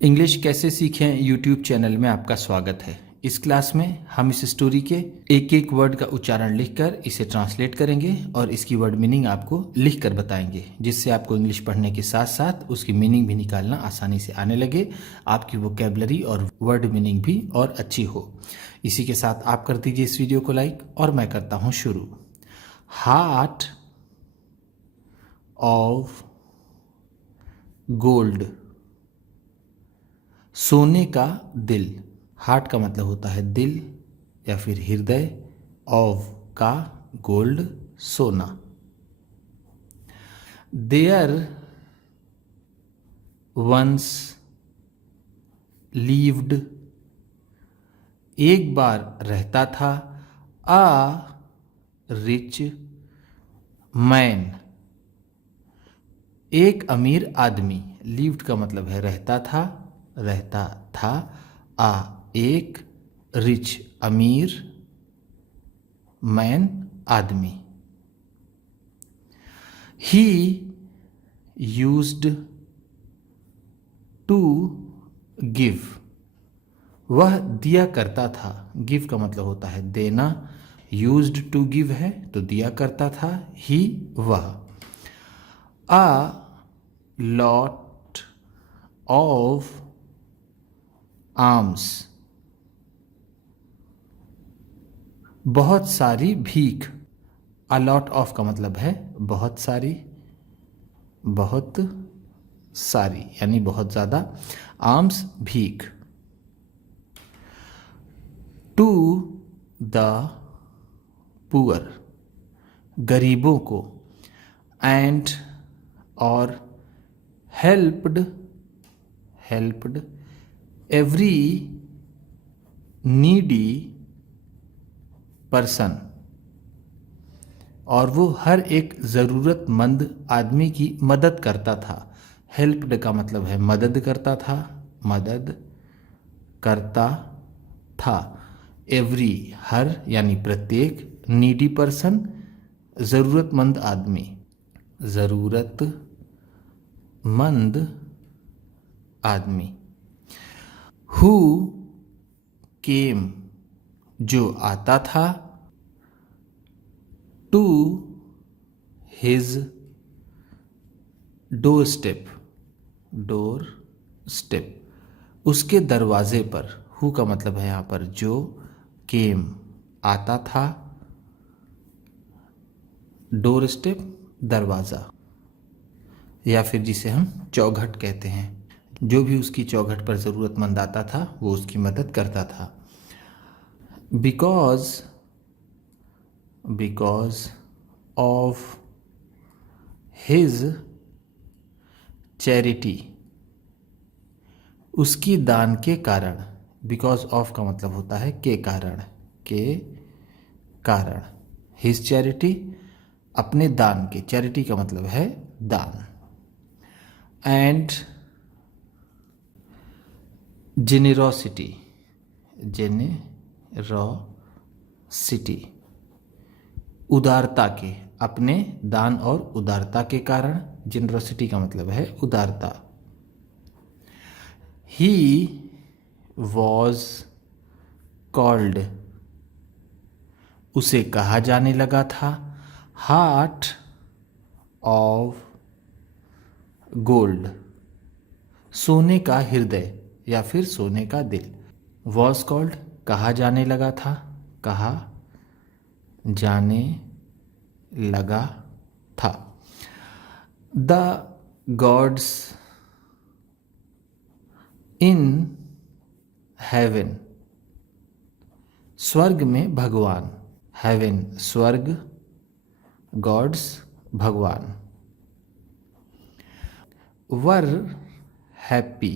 English कैसे सीखें YouTube channel में आपका स्वागत है। इस क्लास में हम इस स्टोरी के एक एक वर्ड का उच्चारण लिखकर इसे ट्रांसलेट करेंगे और इसकी वर्ड मीनिंग आपको लिखकर बताएंगे, जिससे आपको इंग्लिश पढ़ने के साथ साथ उसकी मीनिंग भी निकालना आसानी से आने लगे, आपकी वोकैबुलरी और वर्ड मीनिंग भी और अच्छी हो। इसी के साथ आप कर दीजिए इस वीडियो को लाइक और मैं करता हूँ शुरू। हार्ट ऑफ गोल्ड, सोने का दिल। हार्ट का मतलब होता है दिल या फिर हृदय, ऑफ का गोल्ड सोना। देयर वंस लीव्ड, एक बार रहता था, आ रिच मैन, एक अमीर आदमी। लीव्ड का मतलब है रहता था, आ एक, रिच अमीर, मैन आदमी। ही यूज्ड टू गिव, वह दिया करता था। गिव का मतलब होता है देना, यूज्ड टू गिव है तो दिया करता था। ही वह। आ लॉट ऑफ आर्म्स, बहुत सारी भीख। अलॉट ऑफ का मतलब है बहुत सारी, यानी बहुत ज्यादा। आर्म्स भीख। टू द पुअर, गरीबों को। एंड और हेल्प्ड एवरी नीडी पर्सन, और वो हर एक ज़रूरतमंद आदमी की मदद करता था। हेल्प्ड का मतलब है मदद करता था। एवरी हर यानी प्रत्येक, नीडी पर्सन ज़रूरतमंद आदमी। हु केम, जो आता था। टू हिज डोर स्टेप, उसके दरवाजे पर। हु का मतलब है यहाँ पर जो, केम आता था, डोर स्टेप दरवाज़ा, या फिर जिसे हम चौखट कहते हैं। जो भी उसकी चौखट पर ज़रूरतमंद आता था वो उसकी मदद करता था। बिकॉज ऑफ हिज चैरिटी, उसकी दान के कारण। बिकॉज ऑफ का मतलब होता है के कारण। हिज चैरिटी, अपने दान के। चैरिटी का मतलब है दान। एंड जेनेरोसिटी, उदारता के। अपने दान और उदारता के कारण। जेनरोसिटी का मतलब है उदारता। ही वॉज कॉल्ड, उसे कहा जाने लगा था। हार्ट ऑफ गोल्ड, सोने का हृदय या फिर सोने का दिल। वॉज कॉल्ड कहा जाने लगा था, कहा जाने लगा था। द गॉड्स इन हेवन, स्वर्ग में भगवान। हेवन स्वर्ग, गॉड्स भगवान। वर हैप्पी,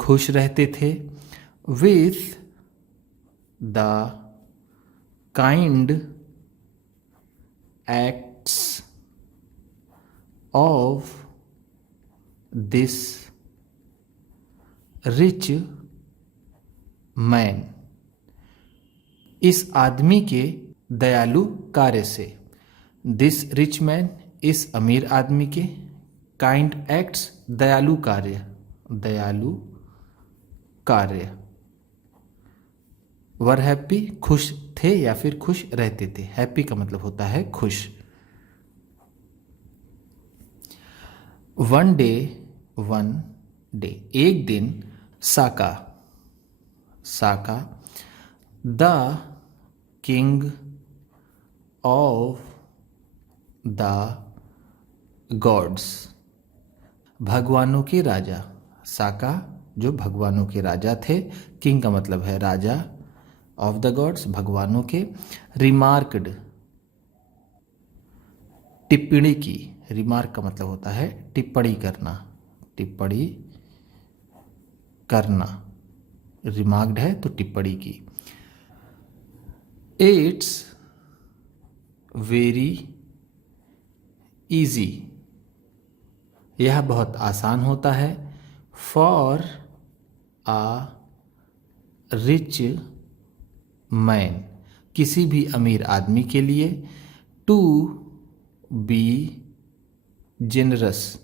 खुश रहते थे। With the kind acts of this rich man, इस आदमी के दयालु कार्य से। दिस रिच मैन, इस अमीर आदमी के। काइंड एक्ट्स दयालु कार्य, दयालु कार्य। वर हैप्पी, खुश थे या फिर खुश रहते थे। हैप्पी का मतलब होता है खुश। वन डे, एक दिन। Sakka, the king of the gods, भगवानों के राजा। साका जो भगवानों के राजा थे, किंग का मतलब है राजा, ऑफ द गॉड्स भगवानों के। रिमार्क्ड, टिप्पणी की। रिमार्क का मतलब होता है टिप्पणी करना, रिमार्क्ड है तो टिप्पणी की। इट्स वेरी इजी, यह बहुत आसान होता है। फॉर आ रिच मैन, किसी भी अमीर आदमी के लिए। टू बी जेनरस,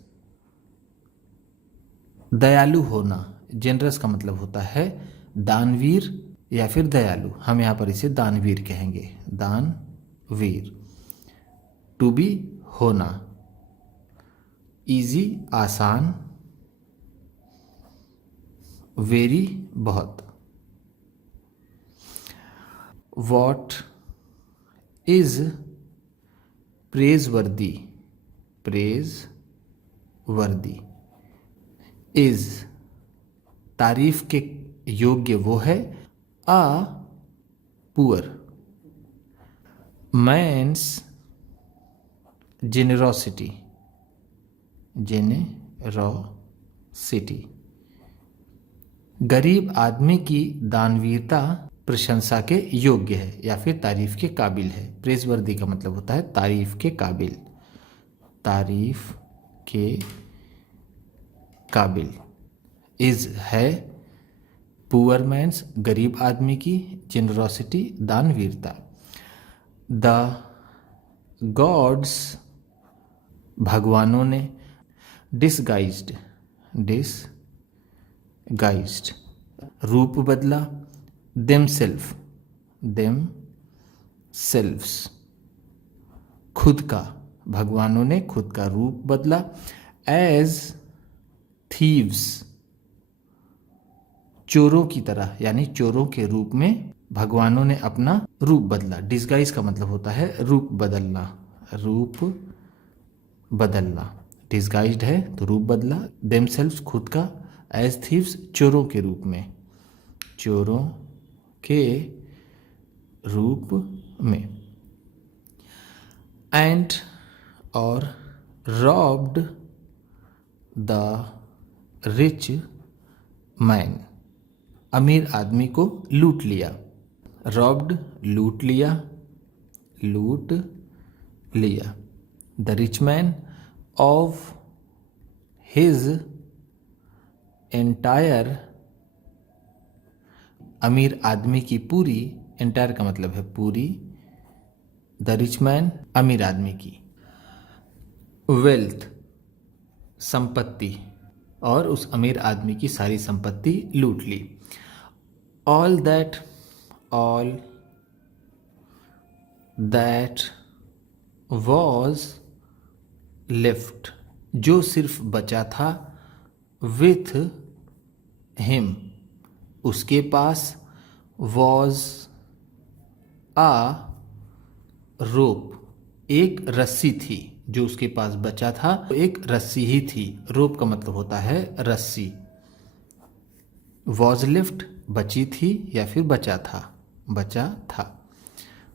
दयालु होना। जेनरस का मतलब होता है दानवीर या फिर दयालु, हम यहाँ पर इसे दानवीर कहेंगे, दानवीर। टू बी होना, इजी आसान, वेरी बहुत। वॉट इज प्रेजवर्दी, इज तारीफ के योग्य वो है। आ पुअर, मैंस जेनरोसिटी, गरीब आदमी की दानवीरता प्रशंसा के योग्य है या फिर तारीफ के काबिल है। प्रेजवर्दी का मतलब होता है तारीफ के काबिल, इज है। पुअर मैन्स गरीब आदमी की, जेनरोसिटी दानवीरता। द गॉड्स भगवानों ने। डिसगाइज्ड रूप बदला। देमसेल्व्स खुद का, भगवानों ने खुद का रूप बदला। एज थीव्स चोरों की तरह, यानी चोरों के रूप में भगवानों ने अपना रूप बदला। डिसगाइज का मतलब होता है रूप बदलना, डिसगाइज्ड है तो रूप बदला। देमसेल्व्स खुद का। एज थीव्स चोरों के रूप में, एंड और रॉब्ड द रिच मैन, अमीर आदमी को लूट लिया। रॉब्ड लूट लिया। The rich man of his entire, अमीर आदमी की पूरी, एंटायर का मतलब है पूरी। द रिच मैन अमीर आदमी की। वेल्थ संपत्ति, और उस अमीर आदमी की सारी संपत्ति लूट ली। ऑल दैट वॉज लेफ्ट, जो सिर्फ बचा था। विथ हिम उसके पास। वॉज आ रोप एक रस्सी थी, जो उसके पास बचा था एक रस्सी ही थी। रोप का मतलब होता है रस्सी। वॉज लेफ्ट बची थी या फिर बचा था।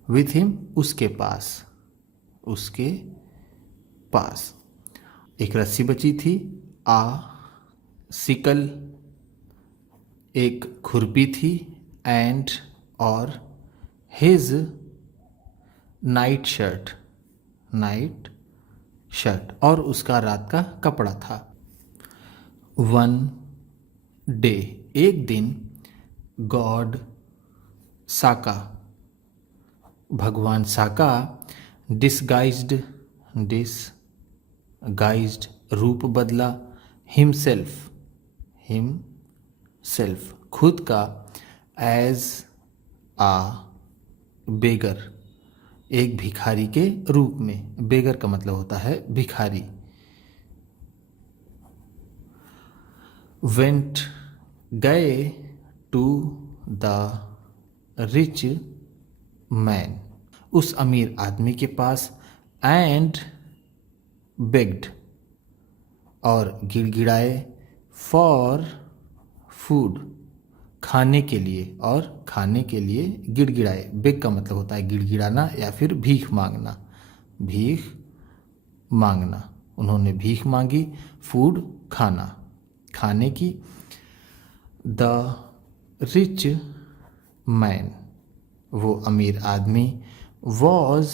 विथ हिम उसके पास एक रस्सी बची थी। आ सिकल एक खुरपी थी। एंड और हिज नाइट शर्ट और उसका रात का कपड़ा था। वन डे एक दिन। गॉड साका भगवान साका। डिसगाइज्ड रूप बदला। हिमसेल्फ, खुद का, एज आ बेगर, एक भिखारी के रूप में। बेगर का मतलब होता है भिखारी। वेंट, गए, टू द रिच मैन, उस अमीर आदमी के पास, एंड बेग्ड, और गिड़गिड़ाए, फॉर फूड, खाने के लिए, और खाने के लिए गिड़गिड़ाए। बेग का मतलब होता है गिड़गिड़ाना या फिर भीख मांगना। भीख मांगना, उन्होंने भीख मांगी। फूड, खाना, खाने की। द रिच मैन, वो अमीर आदमी, वॉज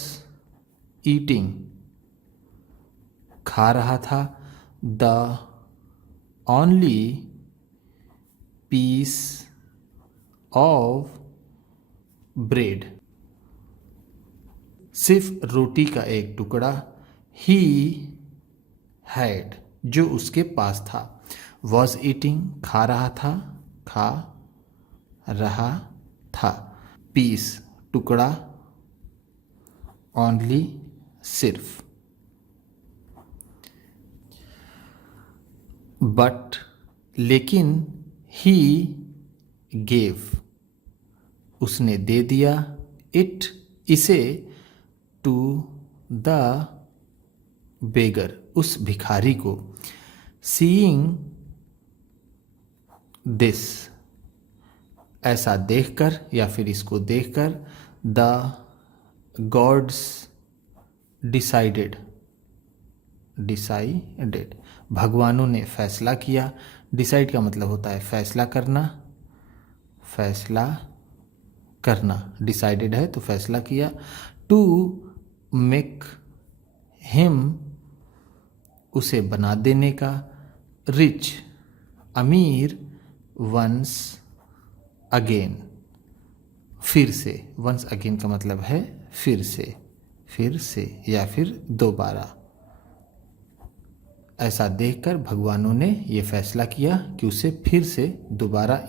ईटिंग, खा रहा था। The only piece of bread, सिर्फ रोटी का एक टुकड़ा। ही हैड, जो उसके पास था। वॉज ईटिंग, खा रहा था, खा रहा था। पीस, टुकड़ा। ओनली, सिर्फ। बट, लेकिन। ही गेव, उसने दे दिया। इट, इसे। टू द बेगर, उस भिखारी को। सीइंग दिस, ऐसा देखकर या फिर इसको देखकर। द गॉड्स डिसाइडेड, डिसाइडेड, भगवानों ने फैसला किया। डिसाइड का मतलब होता है फैसला करना, फैसला करना। डिसाइडेड है तो फैसला किया। टू मेक हिम, उसे बना देने का। रिच, अमीर। वंस अगेन, फिर से। वंस अगेन का मतलब है फिर से, फिर से या फिर दोबारा। ऐसा देखकर भगवानों ने ये फैसला किया कि उसे फिर से दोबारा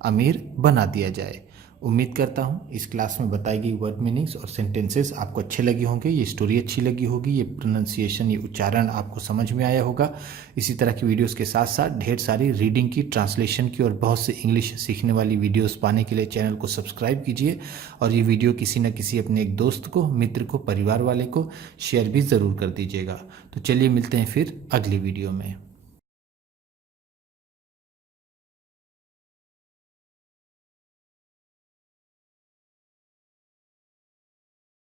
अमीर बना दिया जाए। उम्मीद करता हूँ इस क्लास में बताई गई वर्ड मीनिंग्स और सेंटेंसेस आपको अच्छे लगे होंगे, ये स्टोरी अच्छी लगी होगी, ये प्रोनाउंसिएशन, ये उच्चारण आपको समझ में आया होगा। इसी तरह की वीडियोस के साथ साथ ढेर सारी रीडिंग की, ट्रांसलेशन की और बहुत से इंग्लिश सीखने वाली वीडियोस पाने के लिए चैनल को सब्सक्राइब कीजिए और ये वीडियो किसी न किसी अपने एक दोस्त को, मित्र को, परिवार वाले को शेयर भी ज़रूर कर दीजिएगा। तो चलिए मिलते हैं फिर अगली वीडियो में।